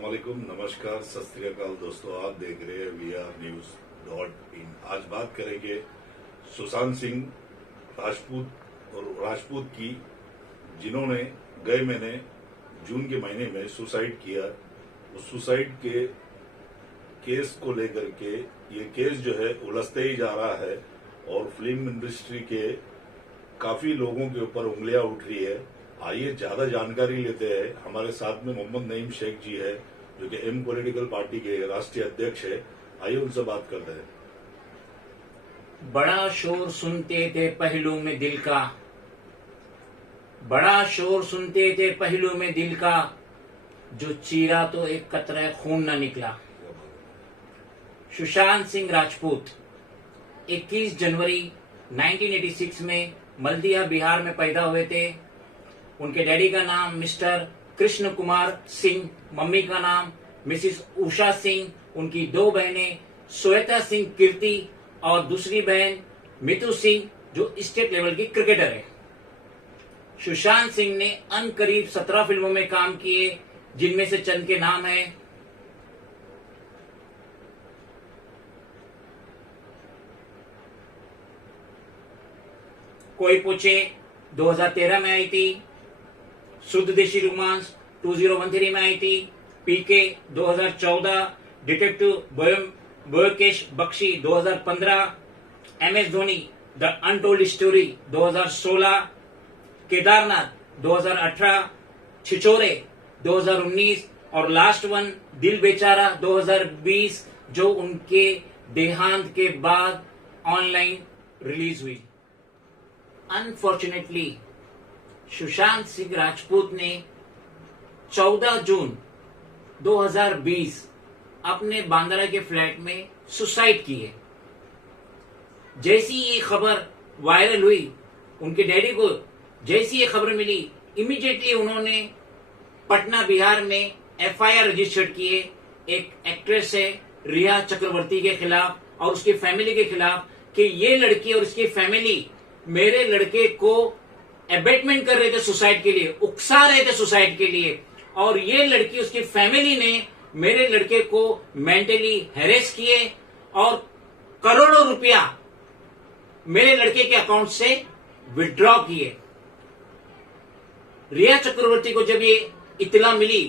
अस्सलामुअलैकुम, नमस्कार, सत श्री अकाल दोस्तों। आप देख रहे हैं VR News.in। आज बात करेंगे सुशांत सिंह राजपूत की, जिन्होंने गए महीने जून के महीने में सुसाइड किया। उस सुसाइड के केस को लेकर के ये केस जो है उलझते ही जा रहा है और फिल्म इंडस्ट्री के काफी लोगों के ऊपर उंगलियां उठ रही है। आइए ज्यादा जानकारी लेते हैं। हमारे साथ में मोहम्मद नईम शेख जी है, जो कि एम पॉलिटिकल पार्टी के राष्ट्रीय अध्यक्ष है। आइए उनसे बात करते हैं। बड़ा शोर सुनते थे पहलू में दिल का, बड़ा शोर सुनते थे पहलू में दिल का, जो चीरा तो एक कतरा खून न निकला। सुशांत सिंह राजपूत 21 जनवरी 1986 में मल्दिया बिहार में पैदा हुए थे। उनके डैडी का नाम मिस्टर कृष्ण कुमार सिंह, मम्मी का नाम मिसिस उषा सिंह। उनकी दो बहनें श्वेता सिंह कीर्ति और दूसरी बहन मितु सिंह, जो स्टेट लेवल की क्रिकेटर है। सुशांत सिंह ने अनकरीब 17 फिल्मों में काम किए, जिनमें से चंद के नाम है कोई पूछे 2013 में आई थी, शुद्ध देशी रोमांस 2013 में आई थी, PK 2014, detective Byomkesh Bakshi 2015, MS Dhoni the untold story 2016, Kedarnath 2018, Chhichhore 2019 और लास्ट वन दिल बेचारा 2020, जो उनके देहांत के बाद ऑनलाइन रिलीज हुई। अनफॉर्चुनेटली सुशांत सिंह राजपूत ने 14 जून 2020 अपने बांद्रा के फ्लैट में सुसाइड की है। जैसी ये खबर वायरल हुई, उनके डैडी को जैसी ये खबर मिली, इमीडिएटली उन्होंने पटना बिहार में FIR रजिस्टर किए एक एक्ट्रेस है रिया चक्रवर्ती के खिलाफ और उसकी फैमिली के खिलाफ, कि ये लड़की और उसकी फैमिली मेरे लड़के को एबेटमेंट कर रहे थे सुसाइड के लिए, उकसा रहे थे सुसाइड के लिए, और ये लड़की उसकी फैमिली ने मेरे लड़के को मेंटली हैरेस किए और करोड़ों रुपया मेरे लड़के के अकाउंट से विड्रॉ किए। रिया चक्रवर्ती को जब ये इत्तला मिली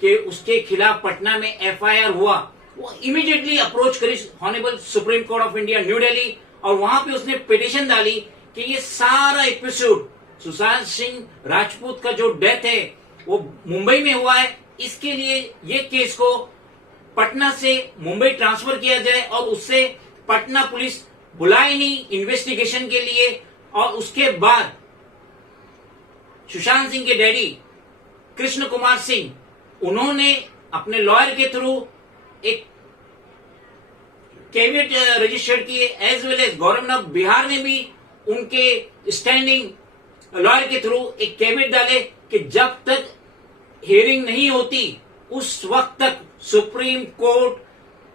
कि उसके खिलाफ पटना में FIR हुआ, वो इमीडिएटली अप्रोच करी honourable supreme court of India new Delhi, और वहां पे उसने पिटीशन डाली कि ये सारा एपिसोड सुशांत सिंह राजपूत का जो डेथ है वो मुंबई में हुआ है, इसके लिए ये केस को पटना से मुंबई ट्रांसफर किया जाए और उससे पटना पुलिस बुलाए नहीं इन्वेस्टिगेशन के लिए। और उसके बाद सुशांत सिंह के डैडी कृष्ण कुमार सिंह, उन्होंने अपने लॉयर के थ्रू एक कैविएट रजिस्टर्ड किए, as well as government of Bihar ने भी उनके स्टैंडिंग लॉयर के थ्रू एक कैविएट डाले कि जब तक हियरिंग नहीं होती उस वक्त तक सुप्रीम कोर्ट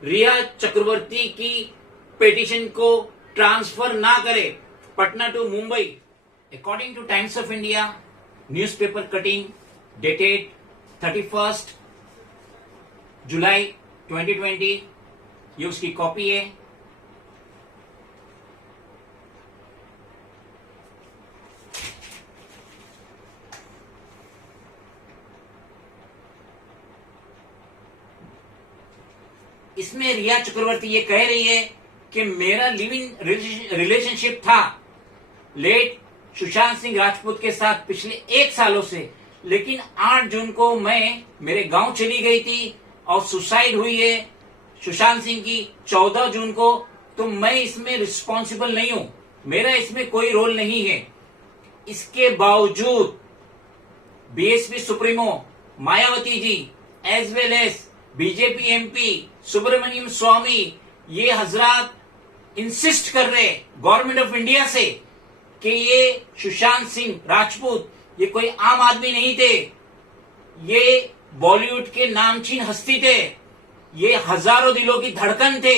रिया चक्रवर्ती की पिटीशन को ट्रांसफर ना करे Patna to Mumbai. According to Times of India newspaper cutting dated 31 July 2020, ये उसकी कॉपी है। इसमें रिया चक्रवर्ती ये कह रही है कि मेरा लिविंग रिलेशनशिप था लेट सुशांत सिंह राजपूत के साथ पिछले 1 सालों से, लेकिन 8 जून को मैं मेरे गांव चली गई थी और सुसाइड हुई है सुशांत सिंह की 14 जून को, तो मैं इसमें रिस्पॉन्सिबल नहीं हूं, मेरा इसमें कोई रोल नहीं है। इसके बावजूद BSP supremo Mayawati ji as well as BJP MP Subramanian Swamy, ये हजरात इंसिस्ट कर रहे गवर्नमेंट ऑफ इंडिया से कि ये सुशांत सिंह राजपूत ये कोई आम आदमी नहीं थे, ये बॉलीवुड के नामचीन हस्ती थे, ये हजारों दिलों की धड़कन थे,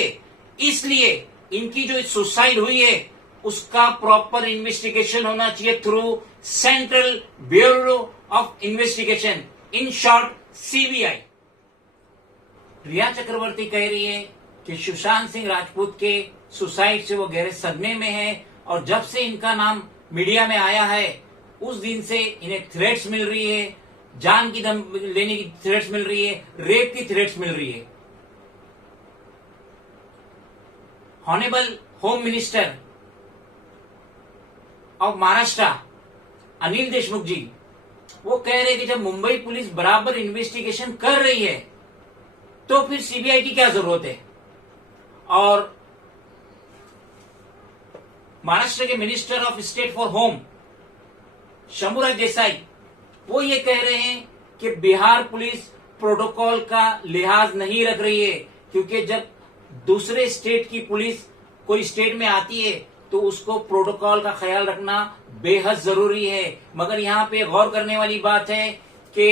इसलिए इनकी जो सुसाइड हुई है उसका प्रॉपर इन्वेस्टिगेशन होना चाहिए through central bureau of investigation, in short CBI। रिया चक्रवर्ती कह रही है कि सुशांत सिंह राजपूत के सुसाइड से वो गहरे सदमे में है, और जब से इनका नाम मीडिया में आया है उस दिन से इन्हें थ्रेट्स मिल रही है, जान की दम लेने की थ्रेट्स मिल रही है, रेप की थ्रेट्स मिल रही है। Honourable home minister of Maharashtra Anil Deshmukh ji वो कह रहे कि जब मुंबई पुलिस बराबर इन्वेस्टिगेशन कर रही है तो फिर सीबीआई की क्या जरूरत है। और महाराष्ट्र के minister of state for home Shambhuraj Desai वो ये कह रहे हैं कि बिहार पुलिस प्रोटोकॉल का लिहाज नहीं रख रही है, क्योंकि जब दूसरे स्टेट की पुलिस कोई स्टेट में आती है तो उसको प्रोटोकॉल का ख्याल रखना बेहद जरूरी है। मगर यहाँ पे गौर करने वाली बात है कि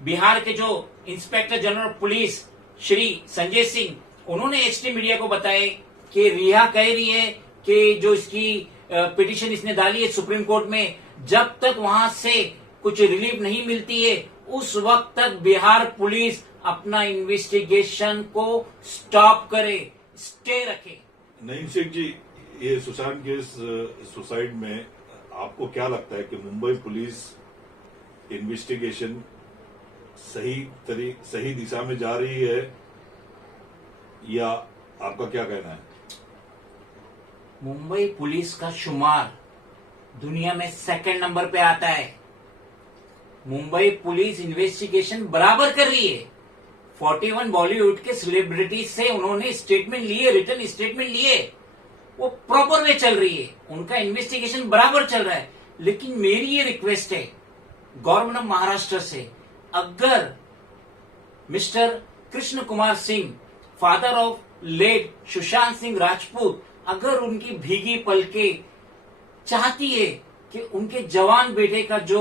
बिहार के जो inspector general police Shri Sanjay Singh उन्होंने एचटी मीडिया को बताया कि रिया कह रही है कि जो इसकी पिटीशन इसने डाली है सुप्रीम कोर्ट में, जब तक वहां से कुछ रिलीफ नहीं मिलती है उस वक्त तक बिहार पुलिस अपना इन्वेस्टिगेशन को स्टॉप करे, स्टे रखे। नईम शेख जी, ये सुशांत केस सुसाइड में आपको क्या लगता है कि मुंबई पुलिस इन्वेस्टिगेशन सही दिशा में जा रही है, या आपका क्या कहना है? मुंबई पुलिस का शुमार दुनिया में सेकंड नंबर पे आता है। मुंबई पुलिस इन्वेस्टिगेशन बराबर कर रही है। 41 बॉलीवुड के सेलिब्रिटीज से उन्होंने स्टेटमेंट लिए, रिटर्न स्टेटमेंट लिए, वो प्रॉपर वे चल रही है, उनका इन्वेस्टिगेशन बराबर चल रहा है। लेकिन मेरी ये रिक्वेस्ट है गवर्नमेंट ऑफ महाराष्ट्र से, अगर mister Krishna Kumar Singh father of late Sushant Singh Rajput अगर उनकी भीगी पलकें चाहती है कि उनके जवान बेटे का जो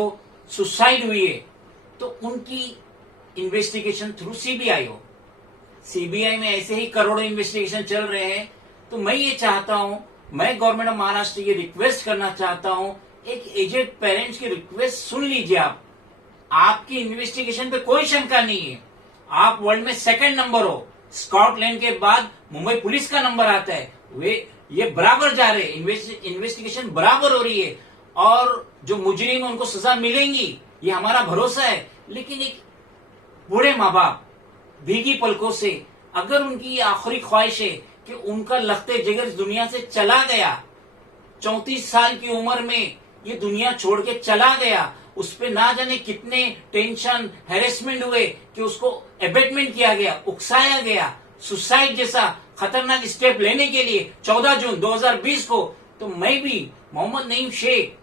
सुसाइड हुई है तो उनकी इन्वेस्टिगेशन थ्रू सीबीआई हो। सीबीआई में ऐसे ही करोड़ों इन्वेस्टिगेशन चल रहे हैं, तो मैं ये चाहता हूं, मैं गवर्नमेंट ऑफ महाराष्ट्र ये रिक्वेस्ट करना चाहता हूं, एक एजेड पेरेंट्स की रिक्वेस्ट सुन लीजिए। आप आपकी इन्वेस्टिगेशन पे कोई शंका नहीं है, आप वर्ल्ड में सेकंड नंबर हो, स्कॉटलैंड के बाद मुंबई पुलिस का नंबर आता है, वे ये बराबर जा रहे हैं, इन्वेस्टिगेशन बराबर हो रही है और जो मुजरिम है उनको सजा मिलेंगी, ये हमारा भरोसा है। लेकिन एक बूढ़े माँ बाप भीगी पलकों से अगर उनकी ये आखिरी ख्वाहिश है कि उनका लखते जिगर इस दुनिया से चला गया, 34 साल की उम्र में ये दुनिया छोड़ के चला गया, उस पे ना जाने कितने टेंशन हैरेसमेंट हुए कि उसको एबेटमेंट किया गया, उकसाया गया, सुसाइड जैसा खतरनाक स्टेप लेने के लिए 14 जून 2020 को, तो मैं भी Mohammad Naeem Sheikh,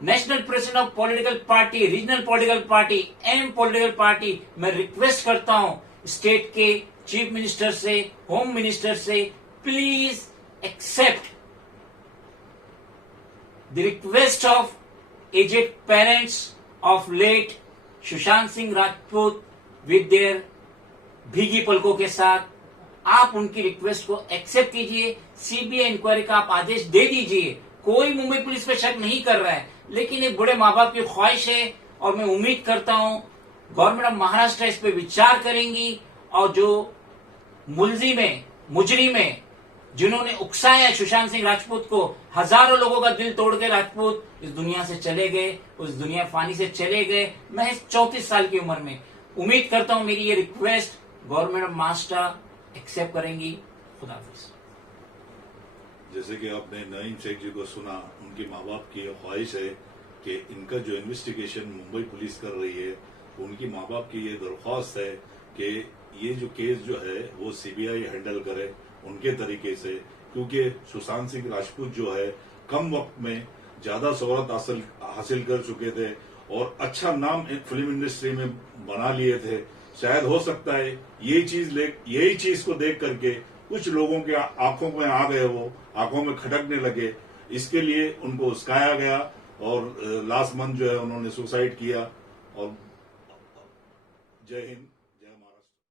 national president of political party, regional political party, M political party, मैं रिक्वेस्ट करता हूं स्टेट के चीफ मिनिस्टर से, होम मिनिस्टर से, please accept the request of aged parents of late Sushant Singh Rajput with their भीगी पलकों के साथ। आप उनकी रिक्वेस्ट को एक्सेप्ट कीजिए, सीबीआई इंक्वायरी का आप आदेश दे दीजिए। कोई मुंबई पुलिस पे शक नहीं कर रहा है, लेकिन एक बड़े माँ बाप की ख्वाहिश है और मैं उम्मीद करता हूं गवर्नमेंट ऑफ महाराष्ट्र इस पे विचार करेंगी और जो मुजरिम है जिन्होंने उकसाया सुशांत सिंह राजपूत को, हजारों लोगों का दिल तोड़ के राजपूत इस दुनिया से चले गए, उस दुनिया फानी से चले गए महज 34 साल की उम्र में। उम्मीद करता हूं मेरी ये request government of Maharashtra accept करेंगी। खुदा हाफिज। जैसे कि आपने नईम शेख जी को सुना, उनके माँ बाप की ख्वाहिश है कि इनका जो इन्वेस्टिगेशन मुंबई पुलिस कर रही है, उनकी माँ बाप की ये दरख्वास्त है कि ये जो केस जो है वो सीबीआई हैंडल करे उनके तरीके से, क्योंकि सुशांत सिंह राजपूत जो है कम वक्त में ज्यादा शोहरत हासिल कर चुके थे और अच्छा नाम फिल्म इंडस्ट्री में बना लिए थे। शायद हो सकता है यही चीज को देख करके कुछ लोगों के आंखों में आ गए, वो आंखों में खटकने लगे, इसके लिए उनको उस्काया गया और लास्ट मंथ जो है उन्होंने सुसाइड किया। और जय हिंद।